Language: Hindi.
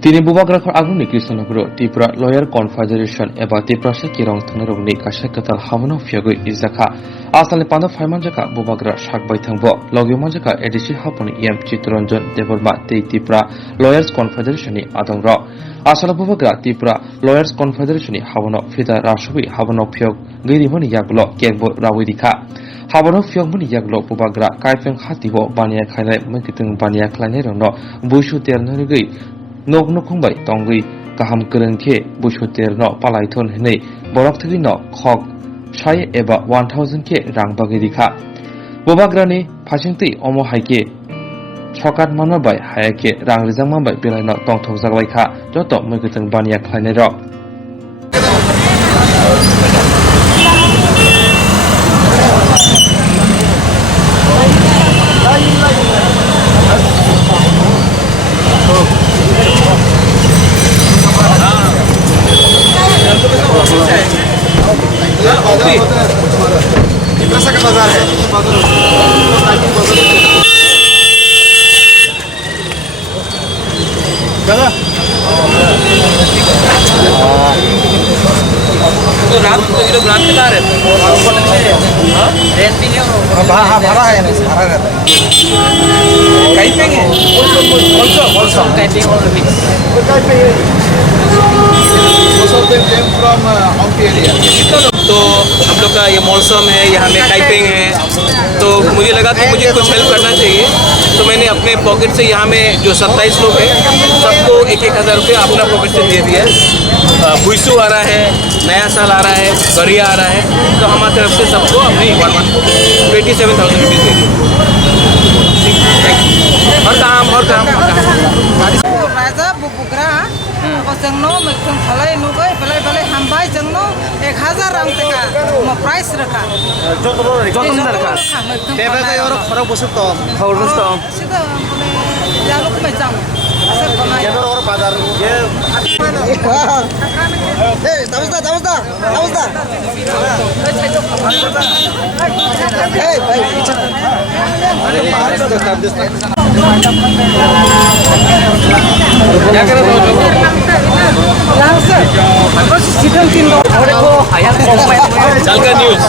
Tini Bubagrakar Aguni Krishnaguru, Tipura Lawyer Confederation, Eba Tipra Shakirong Tanaruni, Kashakatal Havano Fiago Izaka, Asali Panda Faimanjaka, Bubagra Shakbai Tangbo, Logimanjaka, Edishi Haponi, Yam Chitronjon, Deborma, Te Tipra, Lawyers Confederation, Adongra, Asala Bubagra, Tipra, Lawyers Confederation, Havano, Fida Rashui, Havano Fiog, Girimoni Yaglo, Genbo Rawidika. Havano Fiogmuni Yaglo, Bubagra, Kaifeng Hatibo, Bania Kaila, Makitung Bania Clanero, Bushu Ternuri. Nok nokongbai tongui kaham kerengke bushoter no palaiton hene borok thagi no khok sai eba 1000 ke rang bagi dikha bobagrani phasingti omo haike sokat manbai hayake rang rijang manbai belai no tongthok jagbai kha joto moigiteng bania khlaine ro का बाजार है तो रात तो ये लोग रात के ला रहे थे रेंट भी नहीं हो भाड़ा है भाड़ा रहता है कहीं पे है also कहीं पे और भी most of them came from Hampi area तो हम लोग का ये मौसम है यहाँ में टाइपिंग है तो मुझे लगा कि मुझे कुछ हेल्प करना चाहिए तो मैंने अपने पॉकेट से यहाँ में जो 27 लोग हैं सबको 1,000 रुपये अपना पॉकेट से दे दिया भुईसू आ रहा है नया साल आ रहा है गरिया आ रहा है तो हमारी तरफ से सबको अपनी 27,000 रुपीज़ दे दिए और काम राजा बुबुग्रा जोंनो मैखुन खालाय नुबाय बेलाय बेलाय हामबाय जोंनो 1000 रां तका म प्राइस रखा जतन रखा टेबल का और खराब बसत तो और बस सिदा माने जालुक में जाम असर बनाय और बाजार ये ए दावदा ए भाई अरे बाहर से कर दे क्या कर रहे हो सीजन 3 चल का न्यूज़